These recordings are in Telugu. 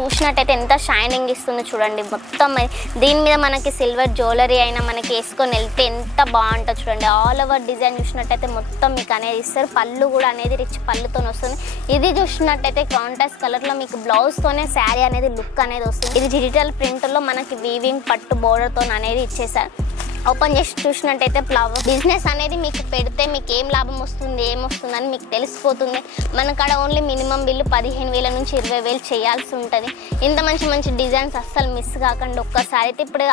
చూసినట్టయితే ఎంత షైనింగ్ ఇస్తుంది చూడండి. మొత్తం దీని మీద మనకి సిల్వర్ జ్యువెలరీ అయినా మనకి వేసుకొని వెళ్తే ఎంత బాగుంటుంది చూడండి. ఆల్ ఓవర్ డిజైన్ చూసినట్టయితే మొత్తం మీకు అనేది ఇస్తారు. పళ్ళు కూడా అనేది రిచ్ పళ్ళుతో వస్తుంది. ఇది చూసినట్టయితే కాంట్రాస్ట్ కలర్లో మీకు బ్లౌజ్తోనే శారీ అనేది లుక్ అనేది వస్తుంది. ఇది డిజిటల్ ప్రింట్లో మనకి వీవింగ్ పట్టు బోర్డర్తో అనేది ఇచ్చేసారు. ఓపెన్ చేసి చూసినట్టయితే ఫ్లవర్ బిజినెస్ అనేది మీకు పెడితే మీకు ఏం లాభం వస్తుంది ఏమొస్తుందని మీకు తెలిసిపోతుంది. మన కాడ ఓన్లీ మినిమం బిల్లు 15,000 నుంచి 20,000 చేయాల్సి ఉంటుంది. ఇంత మంచి మంచి డిజైన్స్ అస్సలు మిస్ కాకుండా ఒక్కసారి అయితే ఇప్పుడు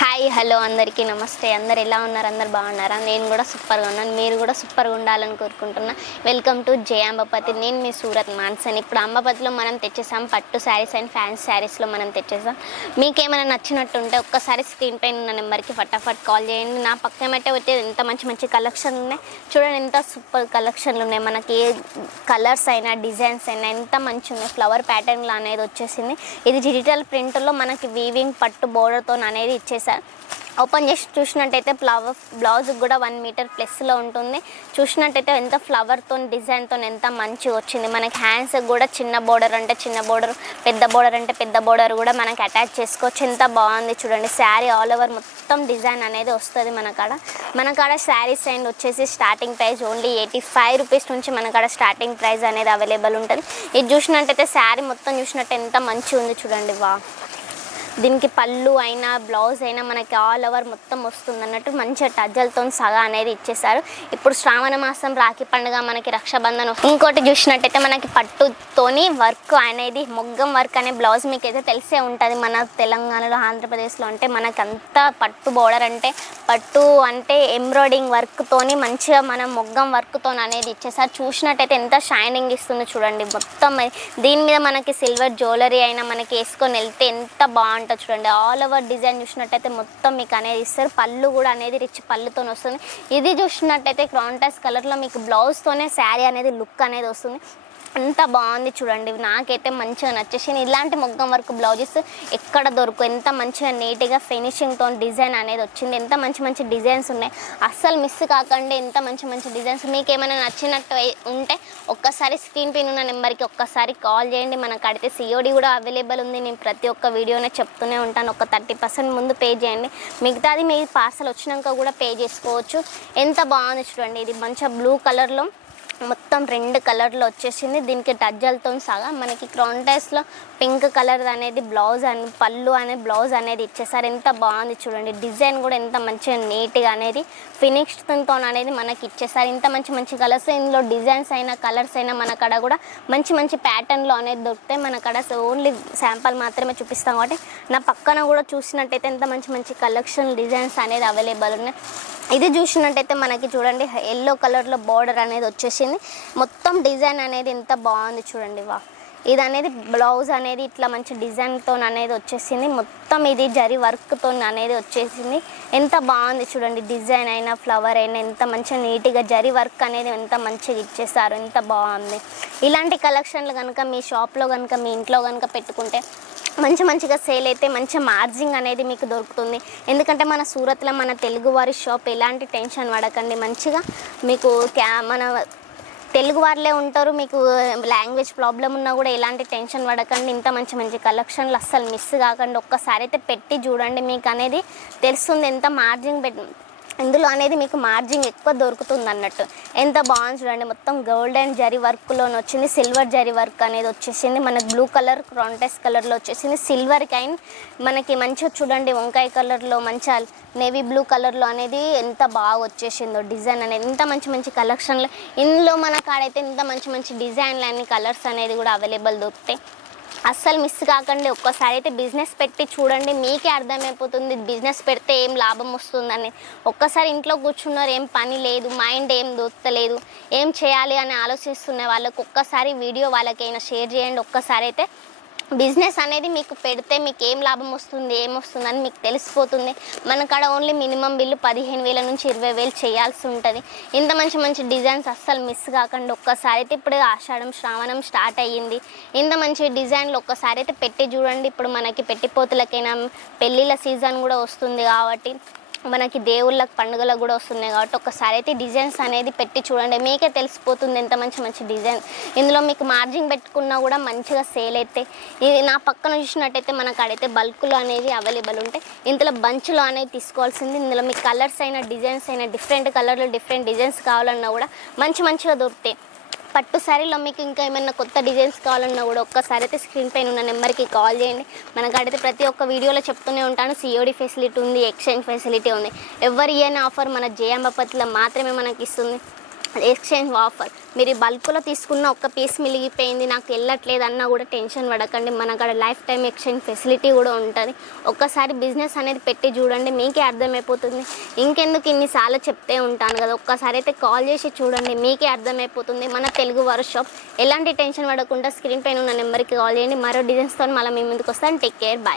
హాయ్ హలో అందరికీ నమస్తే. అందరు ఎలా ఉన్నారు? అందరు బాగున్నారా? నేను కూడా సూపర్గా ఉన్నాను. మీరు కూడా సూపర్గా ఉండాలని కోరుకుంటున్నా. వెల్కమ్ టు జే అంబపతి. నేను మీ సూరత్ మాన్సన్. ఇప్పుడు అంబపతిలో మనం తెచ్చేసాం పట్టు శారీస్ అండ్ ఫ్యాన్సీ శారీస్లో మనం తెచ్చేసాం. మీకేమైనా నచ్చినట్టుంటే ఒక్కసారి స్క్రీన్ పైన ఉన్న నెంబర్కి ఫటాఫట్ కాల్ చేయండి. నా పక్కనైతే వచ్చే ఎంత మంచి మంచి కలెక్షన్లు ఉన్నాయి చూడండి. ఎంత సూపర్ కలెక్షన్లు ఉన్నాయి. మనకి ఏ కలర్స్ అయినా డిజైన్స్ అయినా ఎంత మంచి ఉన్నాయి. ఫ్లవర్ ప్యాటర్న్లో అనేది వచ్చేసింది. ఇది డిజిటల్ ప్రింట్లో మనకి వీవింగ్ పట్టు బోర్డర్తో అనేది ఇచ్చేసారు. ఓపెన్ చేసి చూసినట్టయితే ఫ్లవర్ బ్లౌజ్ కూడా 1 మీటర్ ప్లస్లో ఉంటుంది. చూసినట్టయితే ఎంత ఫ్లవర్తో డిజైన్తో ఎంత మంచిగా వచ్చింది. మనకి హ్యాండ్స్ కూడా చిన్న బోర్డర్ అంటే చిన్న బోర్డర్, పెద్ద బోర్డర్ అంటే పెద్ద బోర్డర్ కూడా మనకి అటాచ్ చేసుకోవచ్చు. ఎంత బాగుంది చూడండి. శారీ ఆల్ ఓవర్ మొత్తం డిజైన్ అనేది వస్తుంది. మన కాడ శారీస్ అండ్ వచ్చేసి స్టార్టింగ్ ప్రైస్ ఓన్లీ 85 రూపీస్ నుంచి మన కాడ స్టార్టింగ్ ప్రైస్ అనేది అవైలబుల్ ఉంటుంది. ఇది చూసినట్టయితే శారీ మొత్తం చూసినట్టు ఎంత మంచిగా ఉంది చూడండి. వా దీనికి పళ్ళు అయినా బ్లౌజ్ అయినా మనకి ఆల్ ఓవర్ మొత్తం వస్తుంది అన్నట్టు మంచిగా టజ్జలతో సగా అనేది ఇచ్చేసారు. ఇప్పుడు శ్రావణ మాసం రాఖీ పండుగ మనకి రక్షాబంధన్. ఇంకోటి చూసినట్టయితే మనకి పట్టుతోని వర్క్ అనేది మొగ్గం వర్క్ అనే బ్లౌజ్ మీకు అయితే తెలిసే ఉంటుంది. మన తెలంగాణలో ఆంధ్రప్రదేశ్లో అంటే మనకు అంతా పట్టు బోర్డర్ అంటే పట్టు అంటే ఎంబ్రాయిడింగ్ వర్క్తోని మంచిగా మనం మొగ్గం వర్క్తో అనేది ఇచ్చేసారు. చూసినట్టయితే ఎంత షైనింగ్ ఇస్తుంది చూడండి. మొత్తం దీని మీద మనకి సిల్వర్ జ్యువెలరీ అయినా మనకి వేసుకొని వెళ్తే ఎంత బాగుంటుంది చూడండి. ఆల్ ఓవర్ డిజైన్ చూసినట్టయితే మొత్తం మీకు అనేది ఇస్తారు. పళ్ళు కూడా అనేది రిచ్ పళ్ళుతో వస్తుంది. ఇది చూసినట్టయితే కాంట్రాస్ట్ కలర్లో మీకు బ్లౌజ్తోనే శారీ అనేది లుక్ అనేది వస్తుంది. ఎంత బాగుంది చూడండి. నాకైతే మంచిగా నచ్చేసింది. ఇలాంటి మొగ్గం వర్క్ బ్లౌజెస్ ఎక్కడ దొరుకు. ఎంత మంచిగా నీట్గా ఫినిషింగ్తో డిజైన్ అనేది వచ్చింది. ఎంత మంచి మంచి డిజైన్స్ ఉన్నాయి. అస్సలు మిస్ కాకండి. ఎంత మంచి మంచి డిజైన్స్ మీకు ఏమైనా నచ్చినట్టు ఉంటే ఒక్కసారి స్క్రీన్ పైన ఉన్న నెంబర్కి ఒక్కసారి కాల్ చేయండి. మనకు అడిగితే సిఓడి కూడా అవైలబుల్ ఉంది. నేను ప్రతి ఒక్క వీడియోనే చెప్తూనే ఉంటాను. ఒక 30% ముందు పే చేయండి. మిగతాది మీ పార్సల్ వచ్చినాక కూడా పే చేసుకోవచ్చు. ఎంత బాగుంది చూడండి. ఇది మంచిగా బ్లూ కలర్లో మొత్తం 2 కలర్లో వచ్చేసింది. దీనికి టజ్జలతో సగా మనకి కాంట్రాస్ట్లో పింక్ కలర్ అనేది బ్లౌజ్ అని పళ్ళు అనే బ్లౌజ్ అనేది ఇచ్చేసారు. ఎంత బాగుంది చూడండి. డిజైన్ కూడా ఎంత మంచిగా నీట్గా అనేది ఫినిష్తో అనేది మనకి ఇచ్చేసారు. ఇంత మంచి మంచి కలర్స్ ఇందులో డిజైన్స్ అయినా కలర్స్ అయినా మన కాడ కూడా మంచి మంచి ప్యాటర్న్లో అనేది దొరుకుతాయి. మన కాడ ఓన్లీ శాంపుల్ మాత్రమే చూపిస్తాం కాబట్టి నా పక్కన కూడా చూసినట్టయితే ఎంత మంచి మంచి కలెక్షన్ డిజైన్స్ అనేది అవైలబుల్ ఉన్నాయి. ఇది చూసినట్టయితే మనకి చూడండి ఎల్లో కలర్లో బార్డర్ అనేది వచ్చేసింది. మొత్తం డిజైన్ అనేది ఎంత బాగుంది చూడండి. వా ఇది అనేది బ్లౌజ్ అనేది ఇట్లా మంచి డిజైన్తో అనేది వచ్చేసింది. మొత్తం ఇది జరీ వర్క్తో అనేది వచ్చేసింది. ఎంత బాగుంది చూడండి. డిజైన్ అయినా ఫ్లవర్ అయినా ఎంత మంచిగా నీట్గా జరీ వర్క్ అనేది ఎంత మంచిగా ఇచ్చేసారు. ఎంత బాగుంది. ఇలాంటి కలెక్షన్లు కనుక మీ షాప్లో కనుక మీ ఇంట్లో కనుక పెట్టుకుంటే మంచిగా సేల్ అయితే మంచి మార్జింగ్ అనేది మీకు దొరుకుతుంది. ఎందుకంటే మన సూరత్లో మన తెలుగువారి షాప్ ఎలాంటి టెన్షన్ పడకండి. మంచిగా మీకు మన తెలుగు వాళ్ళే ఉంటారు. మీకు లాంగ్వేజ్ ప్రాబ్లం ఉన్నా కూడా ఎలాంటి టెన్షన్ పడకండి. ఇంత మంచి మంచి కలెక్షన్లు అస్సలు మిస్ కాకండి. ఒక్కసారి అయితే పెట్టి చూడండి. మీకు అనేది తెలుస్తుంది ఎంత మార్జింగ్ ఇందులో అనేది మీకు మార్జింగ్ ఎక్కువ దొరుకుతుంది అన్నట్టు. ఎంత బాగుంది చూడండి. మొత్తం గోల్డెన్ జరీ వర్క్లోనే వచ్చింది. సిల్వర్ జరీ వర్క్ అనేది వచ్చేసింది. మనకు బ్లూ కలర్ కాంట్రాస్ట్ కలర్లో వచ్చేసింది. సిల్వర్ కైన్ మనకి మంచిగా చూడండి వంకాయ కలర్లో మంచిగా నేవీ బ్లూ కలర్లో అనేది ఎంత బాగా వచ్చేసిందో డిజైన్ అనేది. ఇంత మంచి మంచి కలెక్షన్లు ఇందులో మన కాడైతే ఇంత మంచి మంచి డిజైన్లు అన్ని కలర్స్ అనేది కూడా అవైలబుల్ దొరుకుతాయి. అస్సలు మిస్ కాకండి. ఒక్కసారి అయితే బిజినెస్ పెట్టి చూడండి. మీకే అర్థమైపోతుంది బిజినెస్ పెడితే ఏం లాభం వస్తుందని. ఒక్కసారి ఇంట్లో కూర్చున్నారు, ఏం పని లేదు, మైండ్ ఏం దొరకలేదు, ఏం చేయాలి అని ఆలోచిస్తున్న వాళ్ళకు ఒక్కసారి వీడియో వాళ్ళకైనా షేర్ చేయండి. ఒక్కసారి అయితే బిజినెస్ అనేది మీకు పెడితే మీకు ఏం లాభం వస్తుంది ఏమొస్తుందని మీకు తెలిసిపోతుంది. మన కాడ ఓన్లీ మినిమం బిల్లు 15,000 నుంచి 20,000 చేయాల్సి ఉంటుంది. ఇంత మంచి మంచి డిజైన్స్ అస్సలు మిస్ కాకండి. ఒక్కసారి అయితే ఇప్పుడు ఆషాఢం శ్రావణం స్టార్ట్ అయ్యింది. ఇంత మంచి డిజైన్లు ఒక్కసారి అయితే పెట్టి చూడండి. ఇప్పుడు మనకి పెట్టిపోతులకైనా పెళ్ళిళ్ళ సీజన్ కూడా వస్తుంది కాబట్టి మనకి దేవుళ్ళకి పండుగలకు కూడా వస్తున్నాయి కాబట్టి ఒక్కసారి అయితే డిజైన్స్ అనేది పెట్టి చూడండి, మీకే తెలిసిపోతుంది ఎంత మంచి మంచి డిజైన్. ఇందులో మీకు మార్జిన్ పెట్టుకున్నా కూడా మంచిగా సేల్ అయితే. ఇది నా పక్కన చూసినట్టయితే మనకు అడైతే బల్క్లో అనేది అవైలబుల్ ఉంటాయి. ఇందులో బంచ్లో అనేది తీసుకోవాల్సింది. ఇందులో మీకు కలర్స్ అయినా డిజైన్స్ అయినా డిఫరెంట్ కలర్లు డిఫరెంట్ డిజైన్స్ కావాలన్నా కూడా మంచిగా దొరుకుతాయి. పట్టు శారీలో మీకు ఇంకా ఏమైనా కొత్త డిజైన్స్ కావాలన్నా కూడా ఒక్కసారి అయితే స్క్రీన్ పైన ఉన్న నెంబర్కి కాల్ చేయండి. మనకైతే ప్రతి ఒక్క వీడియోలో చెప్తూనే ఉంటాను, సిఓడి ఫెసిలిటీ ఉంది, ఎక్స్చేంజ్ ఫెసిలిటీ ఉంది. ఎవరి ఇయర్ ఆఫర్ మన జయాంబపతిలో మాత్రమే మనకి ఇస్తుంది ఎక్స్చేంజ్ ఆఫర్. మీరు బల్క్లో తీసుకున్న ఒక్క పీస్ మిలిగిపోయింది నాకు వెళ్ళట్లేదు అన్నా కూడా టెన్షన్ పడకండి, మన అక్కడ లైఫ్ టైం ఎక్స్చేంజ్ ఫెసిలిటీ కూడా ఉంటుంది. ఒక్కసారి బిజినెస్ అనేది పెట్టి చూడండి, మీకే అర్థమైపోతుంది. ఇంకెందుకు ఇన్నిసార్లు చెప్తే ఉంటాను కదా, ఒక్కసారి అయితే కాల్ చేసి చూడండి, మీకే అర్థమైపోతుంది. మన తెలుగు వర్క్షాప్. ఎలాంటి టెన్షన్ పడకుండా స్క్రీన్ పైన ఉన్న నెంబర్కి కాల్ చేయండి. మరో డిజైన్స్తో మళ్ళీ మీ ముందుకు వస్తాను. Take care, bye.